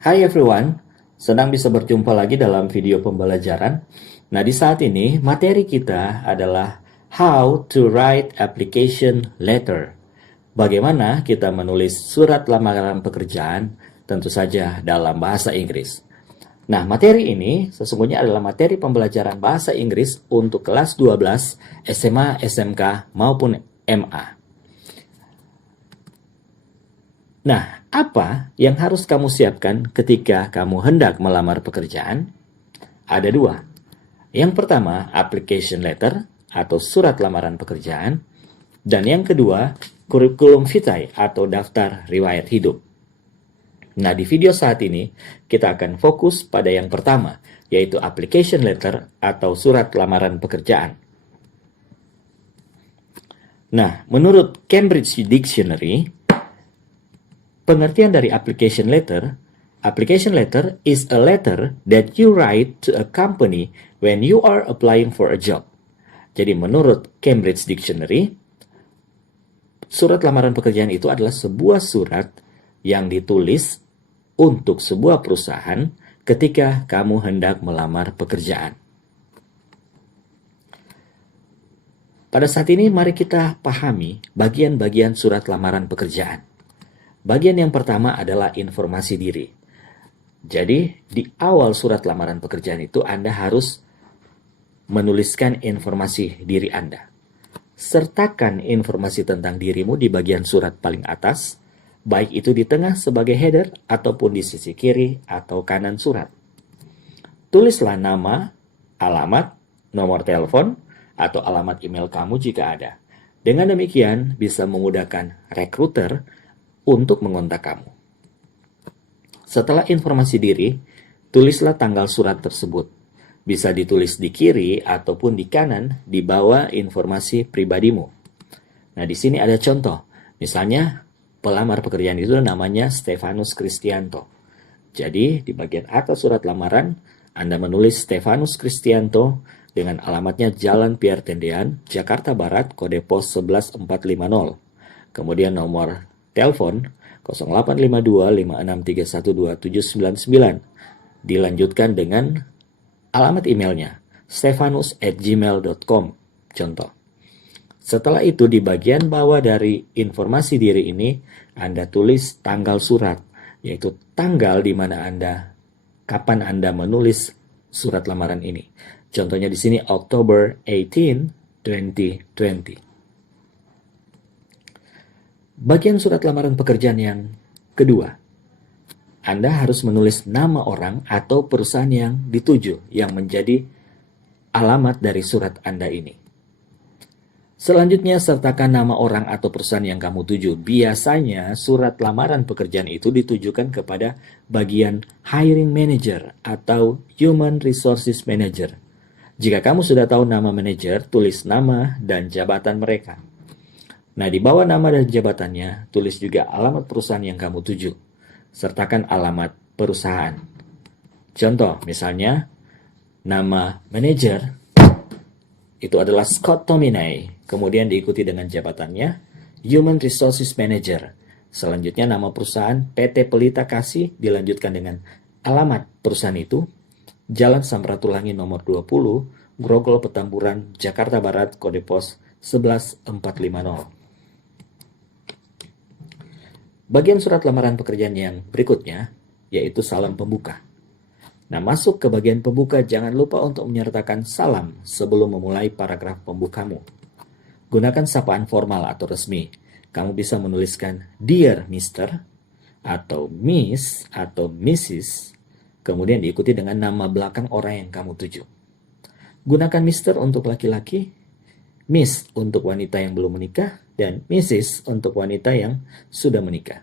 Hai everyone, senang bisa berjumpa lagi dalam video pembelajaran. Nah, di saat ini materi kita adalah How to Write Application Letter. Bagaimana kita menulis surat lamaran pekerjaan, tentu saja dalam bahasa Inggris. Nah, materi ini sesungguhnya adalah materi pembelajaran bahasa Inggris untuk kelas 12, SMA, SMK, maupun MA. Nah, apa yang harus kamu siapkan ketika kamu hendak melamar pekerjaan? Ada dua. Yang pertama, application letter atau surat lamaran pekerjaan. Dan yang kedua, curriculum vitae atau daftar riwayat hidup. Nah, di video saat ini, kita akan fokus pada yang pertama, yaitu application letter atau surat lamaran pekerjaan. Nah, menurut Cambridge Dictionary, pengertian dari application letter is a letter that you write to a company when you are applying for a job. Jadi menurut Cambridge Dictionary, surat lamaran pekerjaan itu adalah sebuah surat yang ditulis untuk sebuah perusahaan ketika kamu hendak melamar pekerjaan. Pada saat ini mari kita pahami bagian-bagian surat lamaran pekerjaan. Bagian yang pertama adalah informasi diri. Jadi, di awal surat lamaran pekerjaan itu Anda harus menuliskan informasi diri Anda. Sertakan informasi tentang dirimu di bagian surat paling atas, baik itu di tengah sebagai header ataupun di sisi kiri atau kanan surat. Tulislah nama, alamat, nomor telepon, atau alamat email kamu jika ada. Dengan demikian, bisa memudahkan rekruter untuk mengontak kamu. Setelah informasi diri, tulislah tanggal surat tersebut. Bisa ditulis di kiri ataupun di kanan di bawah informasi pribadimu. Nah, di sini ada contoh. Misalnya, pelamar pekerjaan itu namanya Stefanus Kristianto. Jadi, di bagian atas surat lamaran, Anda menulis Stefanus Kristianto dengan alamatnya Jalan Pierre Tendean, Jakarta Barat, kode pos 11450. Kemudian nomor telepon 085256312799. Dilanjutkan dengan alamat emailnya stefanus@gmail.com. Contoh. Setelah itu di bagian bawah dari informasi diri ini Anda tulis tanggal surat, yaitu tanggal di mana kapan Anda menulis surat lamaran ini. Contohnya di sini October 18, 2020. Bagian surat lamaran pekerjaan yang kedua, Anda harus menulis nama orang atau perusahaan yang dituju yang menjadi alamat dari surat Anda ini. Selanjutnya, sertakan nama orang atau perusahaan yang kamu tuju. Biasanya, surat lamaran pekerjaan itu ditujukan kepada bagian hiring manager atau human resources manager. Jika kamu sudah tahu nama manajer, tulis nama dan jabatan mereka. Nah, di bawah nama dan jabatannya, tulis juga alamat perusahaan yang kamu tuju. Sertakan alamat perusahaan. Contoh, misalnya, nama manajer itu adalah Scott Tominay. Kemudian diikuti dengan jabatannya, Human Resources Manager. Selanjutnya nama perusahaan PT Pelita Kasih, dilanjutkan dengan alamat perusahaan itu, Jalan Samratulangi nomor 20, Grogol Petamburan, Jakarta Barat, kode pos 11450. Bagian surat lamaran pekerjaan yang berikutnya, yaitu salam pembuka. Nah, masuk ke bagian pembuka, jangan lupa untuk menyertakan salam sebelum memulai paragraf pembukamu. Gunakan sapaan formal atau resmi. Kamu bisa menuliskan Dear Mr. atau Miss atau Mrs. Kemudian diikuti dengan nama belakang orang yang kamu tuju. Gunakan Mr. untuk laki-laki, Miss untuk wanita yang belum menikah, dan Mrs. untuk wanita yang sudah menikah.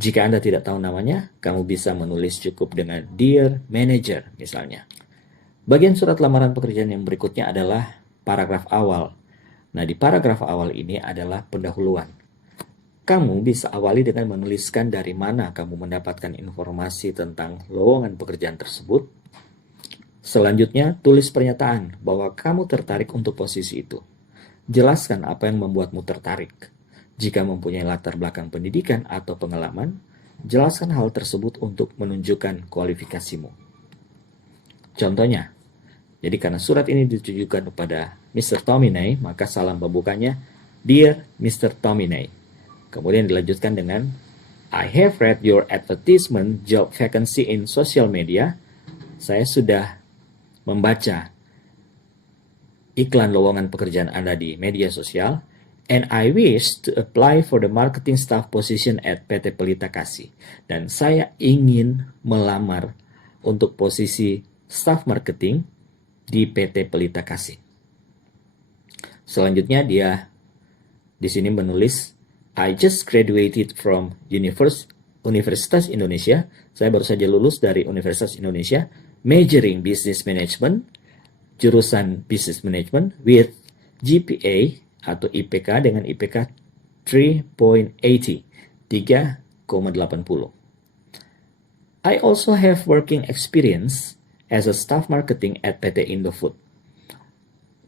Jika Anda tidak tahu namanya, kamu bisa menulis cukup dengan Dear Manager misalnya. Bagian surat lamaran pekerjaan yang berikutnya adalah paragraf awal. Nah, di paragraf awal ini adalah pendahuluan. Kamu bisa awali dengan menuliskan dari mana kamu mendapatkan informasi tentang lowongan pekerjaan tersebut. Selanjutnya, tulis pernyataan bahwa kamu tertarik untuk posisi itu. Jelaskan apa yang membuatmu tertarik. Jika mempunyai latar belakang pendidikan atau pengalaman, jelaskan hal tersebut untuk menunjukkan kualifikasimu. Contohnya, jadi karena surat ini ditujukan kepada Mr. Tominey, maka salam pembukanya, Dear Mr. Tominey. Kemudian dilanjutkan dengan, I have read your advertisement job vacancy in social media. Saya sudah membaca iklan lowongan pekerjaan Anda di media sosial. And I wish to apply for the marketing staff position at PT Pelita Kasih. Dan saya ingin melamar untuk posisi staff marketing di PT Pelita Kasih. Selanjutnya dia di sini menulis, I just graduated from Universitas Indonesia. Saya baru saja lulus dari Universitas Indonesia, majoring business management, jurusan business management with GPA atau IPK dengan IPK 3.80, 3,80. I also have working experience as a staff marketing at PT Indofood.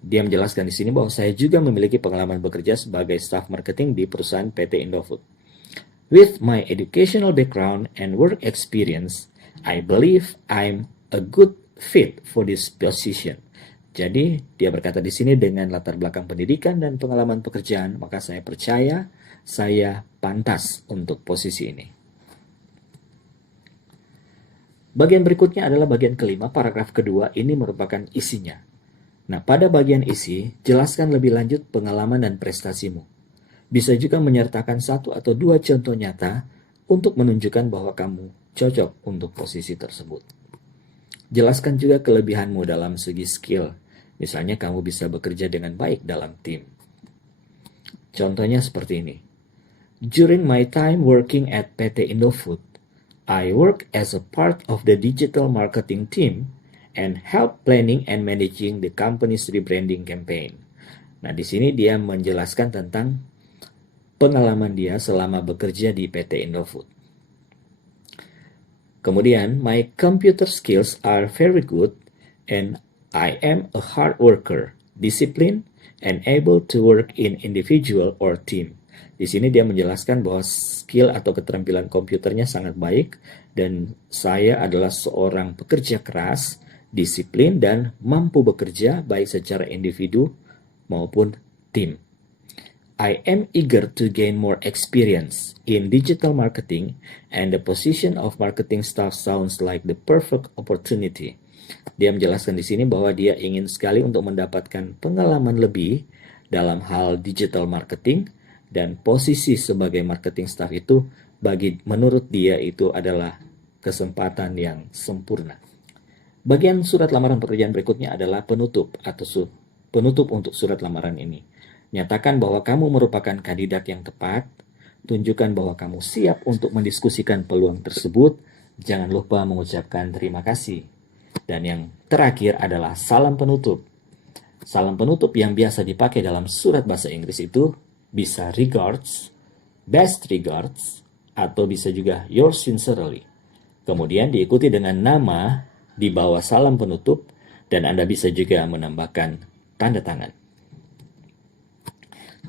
Dia menjelaskan di sini bahwa saya juga memiliki pengalaman bekerja sebagai staff marketing di perusahaan PT Indofood. With my educational background and work experience, I believe I'm a good fit for this position. Jadi, dia berkata di sini dengan latar belakang pendidikan dan pengalaman pekerjaan, maka saya percaya saya pantas untuk posisi ini. Bagian berikutnya adalah bagian kelima, paragraf kedua, ini merupakan isinya. Nah, pada bagian isi, jelaskan lebih lanjut pengalaman dan prestasimu. Bisa juga menyertakan 1 atau 2 contoh nyata untuk menunjukkan bahwa kamu cocok untuk posisi tersebut. Jelaskan juga kelebihanmu dalam segi skill. Misalnya kamu bisa bekerja dengan baik dalam tim. Contohnya seperti ini. During my time working at PT Indofood, I work as a part of the digital marketing team and help planning and managing the company's rebranding campaign. Nah, di sini dia menjelaskan tentang pengalaman dia selama bekerja di PT Indofood. Kemudian, my computer skills are very good and I am a hard worker, disciplined, and able to work in individual or team. Di sini dia menjelaskan bahwa skill atau keterampilan komputernya sangat baik dan saya adalah seorang pekerja keras, disiplin, dan mampu bekerja baik secara individu maupun tim. I am eager to gain more experience in digital marketing and the position of marketing staff sounds like the perfect opportunity. Dia menjelaskan di sini bahwa dia ingin sekali untuk mendapatkan pengalaman lebih dalam hal digital marketing dan posisi sebagai marketing staff itu menurut dia itu adalah kesempatan yang sempurna. Bagian surat lamaran pekerjaan berikutnya adalah penutup atau penutup untuk surat lamaran ini. Nyatakan bahwa kamu merupakan kandidat yang tepat, tunjukkan bahwa kamu siap untuk mendiskusikan peluang tersebut, jangan lupa mengucapkan terima kasih. Dan yang terakhir adalah salam penutup. Salam penutup yang biasa dipakai dalam surat bahasa Inggris itu bisa regards, best regards, atau bisa juga yours sincerely. Kemudian diikuti dengan nama di bawah salam penutup dan Anda bisa juga menambahkan tanda tangan.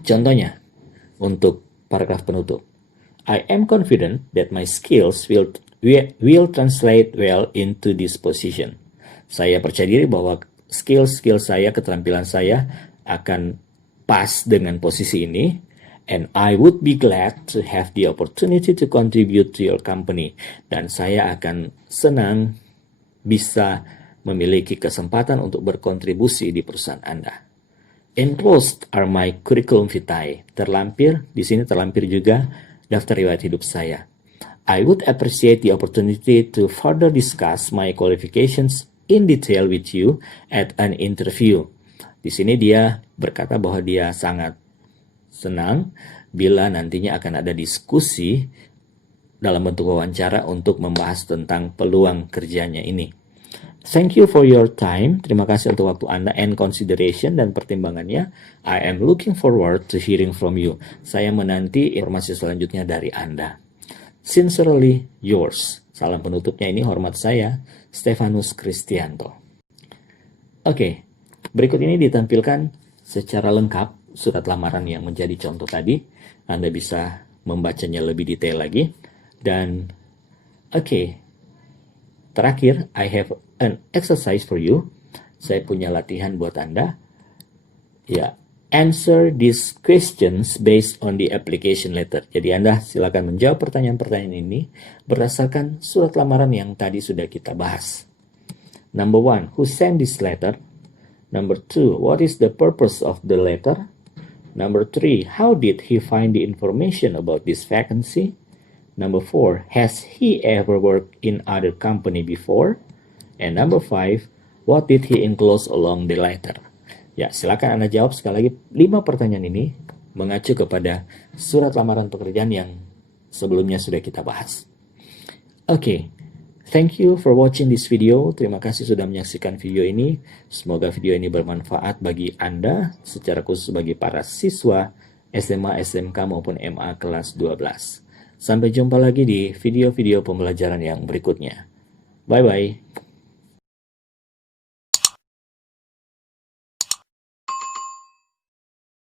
Contohnya, untuk paragraf penutup. I am confident that my skills will translate well into this position. Saya percaya diri bahwa skill saya, keterampilan saya akan pas dengan posisi ini. And I would be glad to have the opportunity to contribute to your company. Dan saya akan senang bisa memiliki kesempatan untuk berkontribusi di perusahaan Anda. Enclosed are my curriculum vitae. Di sini terlampir juga daftar riwayat hidup saya. I would appreciate the opportunity to further discuss my qualifications in detail with you at an interview. Di sini dia berkata bahwa dia sangat senang bila nantinya akan ada diskusi dalam bentuk wawancara untuk membahas tentang peluang kerjanya ini. Thank you for your time. Terima kasih untuk waktu Anda and consideration dan pertimbangannya. I am looking forward to hearing from you. Saya menanti informasi selanjutnya dari Anda. Sincerely yours. Salam penutupnya ini hormat saya, Stefanus Kristianto. Oke, berikut ini ditampilkan secara lengkap surat lamaran yang menjadi contoh tadi. Anda bisa membacanya lebih detail lagi. Dan oke, terakhir, I have an exercise for you. Saya punya latihan buat Anda. Ya, answer these questions based on the application letter. Jadi Anda silakan menjawab pertanyaan-pertanyaan ini berdasarkan surat lamaran yang tadi sudah kita bahas. Number 1, who sent this letter? Number 2, what is the purpose of the letter? Number 3, how did he find the information about this vacancy? Number 4, has he ever worked in other company before? And number 5, what did he enclose along the letter? Ya, silakan Anda jawab sekali lagi 5 pertanyaan ini mengacu kepada surat lamaran pekerjaan yang sebelumnya sudah kita bahas. Oke, thank you for watching this video. Terima kasih sudah menyaksikan video ini. Semoga video ini bermanfaat bagi Anda, secara khusus bagi para siswa SMA, SMK maupun MA kelas 12. Sampai jumpa lagi di video-video pembelajaran yang berikutnya. Bye-bye.